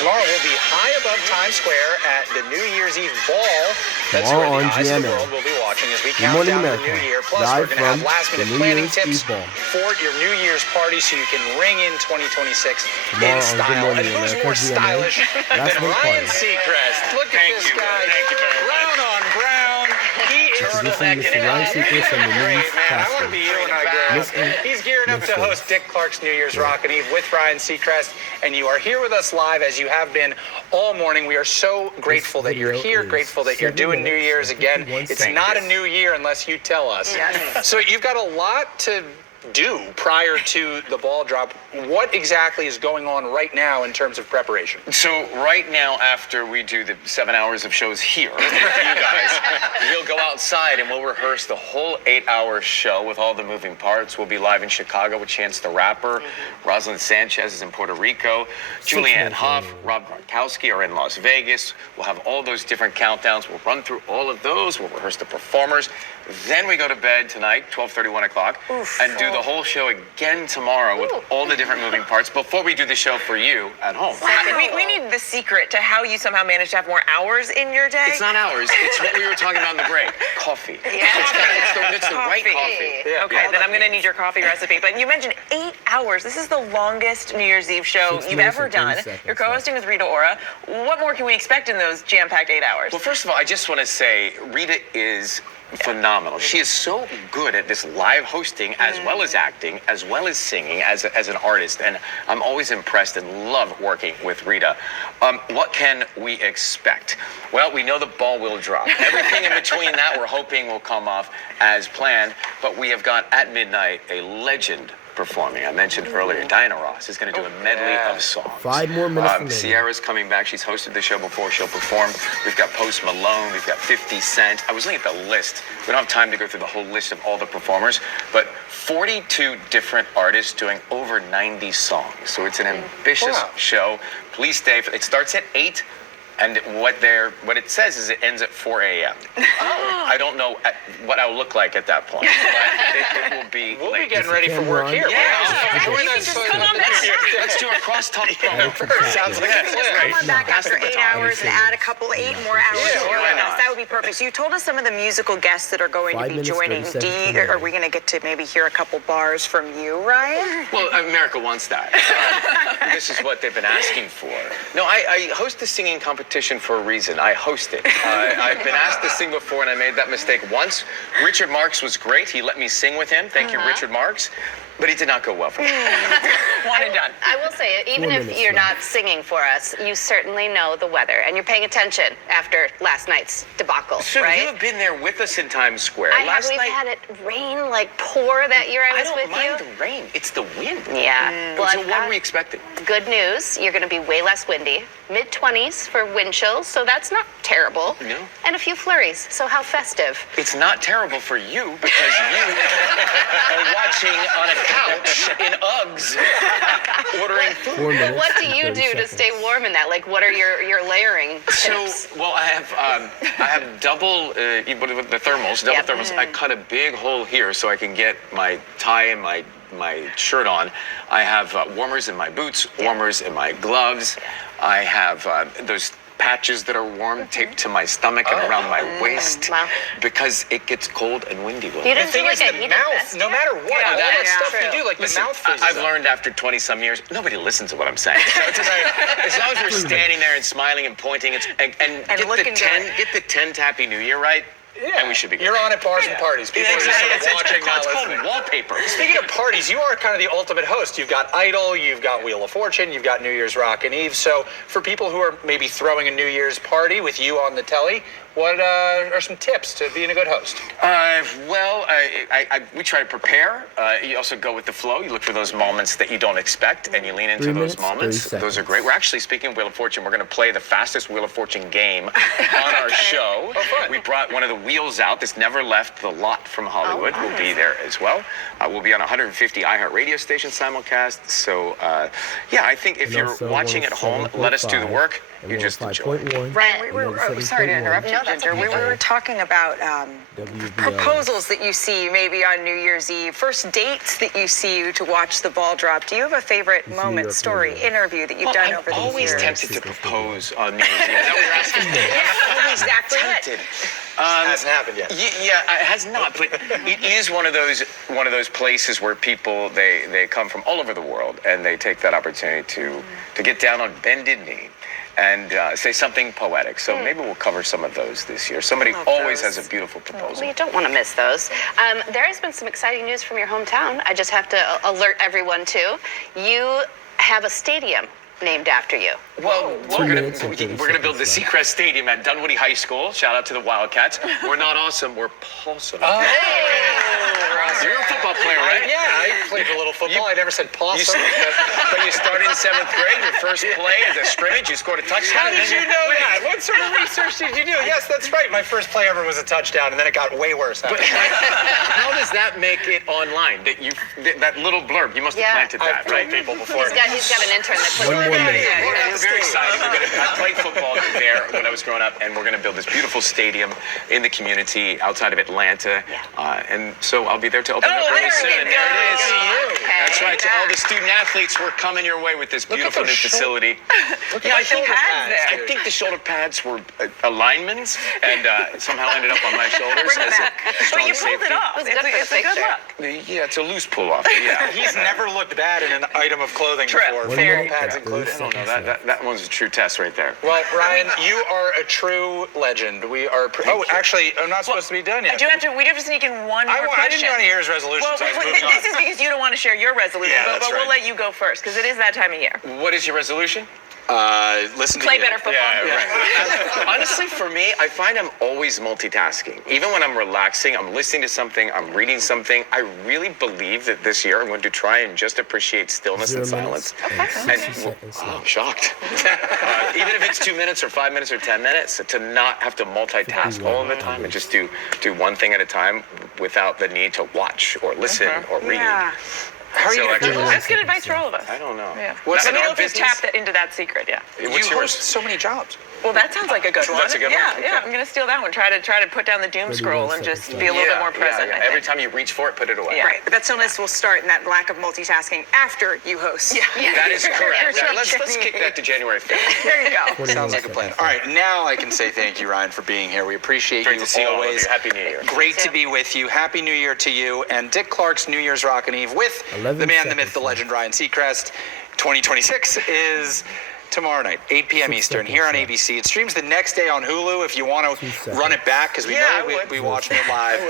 Tomorrow we'll be high above Times Square at the New Year's Eve ball. That's where Tomorrow the on eyes of the GMA. world will be watching as we Good count Morning down the America. new year. Plus, Live we're going to have from last-minute the New planning Year's tips Eve ball. for your New Year's party so you can ring in 2026 Tomorrow in on Good style. Morning And who's America, more GMA. stylish than Last-minute Ryan party. Seacrest? Look at this guy. Thank you very much. Brown on brown. He is Introducing Mr. Ryan Seacrest and the great, News man. I want to Pastor. be here when I go. He's gearing up to host Dick Clark's New Year's Rockin' Eve with Ryan Seacrest, and you are here with us live as you have been all morning. We are so grateful that you're here, grateful that you're doing New Year's again. It's not a new year unless you tell us. Yes. So you've got a lot to do prior to the ball drop. What exactly is going on right now in terms of preparation? So right now, after we do the 7 hours of shows here with you guys, we'll go outside and we'll rehearse the whole 8-hour show with all the moving parts. We'll be live in Chicago with Chance the Rapper. Rosalind Sanchez is in Puerto Rico. Julianne Hough, Rob Gronkowski are in Las Vegas. We'll have all those different countdowns. We'll run through all of those. We'll rehearse the performers. Then we go to bed tonight, 12:30, 1 o'clock, and do the whole show again tomorrow with all the different moving parts before we do the show for you at home. We need the secret to how you somehow manage to have more hours in your day. It's not ours. It's what we were talking about in the break. Coffee. Yeah. It's the right coffee. Yeah. Okay, then I'm going to need your coffee recipe. But you mentioned 8 hours. This is the longest New Year's Eve show 6 you've minutes ever and 30 done. seconds, You're co-hosting with Rita Ora. What more can we expect in those jam-packed 8 hours? Well, first of all, I just want to say Rita is phenomenal. She is so good at this live hosting as well as acting, as well as singing as an artist. And I'm always impressed and love working with Rita. What can we expect? Well, we know the ball will drop. Everything in between that we're hoping will come off as planned. But we have got at midnight a legend performing. I mentioned earlier, Diana Ross is going to do a medley of songs. 5 more minutes remaining. Sierra's coming back. She's hosted the show before. She'll perform. We've got Post Malone. We've got 50 Cent. I was looking at the list. We don't have time to go through the whole list of all the performers, but 42 different artists doing over 90 songs. So it's an ambitious show. Please stay. It starts at 8. And what it says is it ends at 4 a.m. I don't know what I'll look like at that point, but it will be We'll late. be getting ready for work here. Yeah, You can just come on back. let's do a crosstalk promo. Sounds like a plan. Come on back after Pass the 8 baton. hours and add a couple 8 more hours. Yeah, to your why list. not? That would be perfect. So you told us some of the musical guests that are going to 5 be minutes, joining. 30 seconds Are we going to get to maybe hear a couple bars from you, Ryan? Well, America wants that. This is what they've been asking for. No, I host the singing competition for a reason. I host it. I've been asked to sing before, and I made that mistake once. Richard Marx was great. He let me sing with him. Thank you, Richard Marx. But it did not go well for me. One and done. I will say, even 4 if minutes you're left. not singing for us, you certainly know the weather, and you're paying attention after last night's debacle, So right? you have been there with us in Times Square. We've had it rain, like pour that year I was I don't with mind you. the rain. It's the wind. Yeah. Well, So I've what got are we expecting? good news. You're going to be way less windy. Mid-20s for wind chills, so that's not terrible. No. And a few flurries, so how festive. It's not terrible for you because you are watching on a couch in Uggs ordering food. 4 minutes. What do you 30 do to seconds. stay warm in that? Like, what are your layering So, tips? well, I have double the thermals, double Yep. thermals. I cut a big hole here so I can get my tie and my shirt on. I have warmers in my boots, warmers in my gloves. I have those patches that are warm taped to my stomach and around my waist Wow. because it gets cold and windy. You The didn't do thing like is, a the heated mouth, vest no yet? matter what, all that that's stuff true. you do, like Listen, the mouth freezes I've up. learned after 20-some years, nobody listens to what I'm saying. So it's just like, as long as we're standing there and smiling and pointing, and get looking the 10 Happy New Year right, and we should be good. You're on at bars and parties. People are just sort of watching, not It's listening. called wallpaper. Speaking of parties, you are kind of the ultimate host. You've got Idol, you've got Wheel of Fortune, you've got New Year's Rockin' Eve. So for people who are maybe throwing a New Year's party with you on the telly, what are some tips to being a good host? Well, we try to prepare. You also go with the flow. You look for those moments that you don't expect, and you lean into 3 those minutes, moments. 30 Those are great. We're actually, speaking of Wheel of Fortune, we're going to play the fastest Wheel of Fortune game on our show. Oh, fun. We brought one of the wheels out that's never left the lot from Hollywood. We'll be there as well. We'll be on 150 iHeart radio stations simulcast. So, yeah, I think if And you're also watching at home, let us do the 107.5 work. and You just enjoy. 105.1. Ryan, sorry to interrupt you. Ginger. We were talking about WBL. proposals that you see maybe on New Year's Eve, first dates that you see to watch the ball drop. Do you have a favorite New moment, York story, Rangers. interview that you've done I'm over the always years? tempted to propose on New Year's Eve. Is that what you're asking me? Yeah, exactly it. Tempted. Hasn't happened yet. Yeah, it has not, but it is one of those places where people they come from all over the world and they take that opportunity to get down on bended knee and say something poetic. So maybe we'll cover some of those this year. Somebody always has a beautiful proposal. Well, you don't want to miss those. There has been some exciting news from your hometown. I just have to alert everyone to. You have a stadium named after you. Well, 2 minutes and 30 we're gonna build the seconds Seacrest Stadium at Dunwoody High School. Shout out to the Wildcats. We're not awesome, we're pawsome. You're a football player, right? Yeah, I played a little football. I never said You, possum. but you started in 7th grade. Your first play as a scrimmage, you scored a touchdown. How did you know that? What sort of research did you do? Yes, that's right. My first play ever was a touchdown, and then it got way worse. But how does that make it online? That little blurb, you must have Yeah. planted that, right? people before. He's got an intern that puts One more minute. We're very excited. I played football there when I was growing up, and we're going to build this beautiful stadium in the community outside of Atlanta. And so I'll be there to open it up Oh, really there soon. we And there it is. Okay. That's right. To all the student athletes, we're coming your way with this beautiful new those facility. Yeah, I think pads there. I think the shoulder pads were alignments and somehow ended up on my shoulders as a But strong you pulled safety. it off. It was It's good a, for the it's a good picture. look. Yeah, it's a loose pull off. Yeah. He's never looked bad in an item of clothing True. before. One Football minute, pads 30 included. I don't know. seconds That one's a true test right there. Well, Ryan, you are a true legend. We are. Actually, I'm not supposed to be done yet. We do have to sneak in one more I didn't question. do any year's resolutions. Well, so I was moving on. this is because you don't want to share your resolution, Yeah, but that's we'll right. let you go first because it is that time of year. What is your resolution? Listen to Play you. better football. Honestly, for me, I find I'm always multitasking. Even when I'm relaxing, I'm listening to something, I'm reading something. I really believe that this year I'm going to try and just appreciate stillness 0 and minutes silence. and 60 seconds Oh, I'm left. shocked. Even if it's 2 minutes or 5 minutes or 10 minutes, to not have to multitask all the time and just do one thing at a time without the need to watch or listen or read. Yeah. How are you So going to actually- do That's good advice for all of us. I don't know. Yeah. What's Let me in know our if you business? tap into that secret. Yeah. What's You yours? host so many jobs. Well, that sounds like a good one. That's a good one? Yeah, Okay. yeah. I'm gonna steal that one. Try to put down the doom 31 scroll and just seconds be a little bit more Yeah, present. yeah. I Every think. time you reach for it, put it away. Yeah. Right, but that stillness will start in that lack of multitasking after you host. Yeah. That is correct. Sure. Let's kick that to January 5th. There you go. 21 Sounds like a plan. seconds All right, now I can say thank you, Ryan, for being here. We appreciate Great you to see all of always. you. Happy New Year. Great to be with you. Happy New Year to you. And Dick Clark's New Year's Rockin' Eve with 11 the man, the myth, seconds the left. legend, Ryan Seacrest. 2026 is tomorrow night, 8 p.m. 6 Eastern, here on seconds left. ABC. It streams the next day on Hulu if you want 2 to seconds. run it back, because we Yeah, I know would. we watched it live.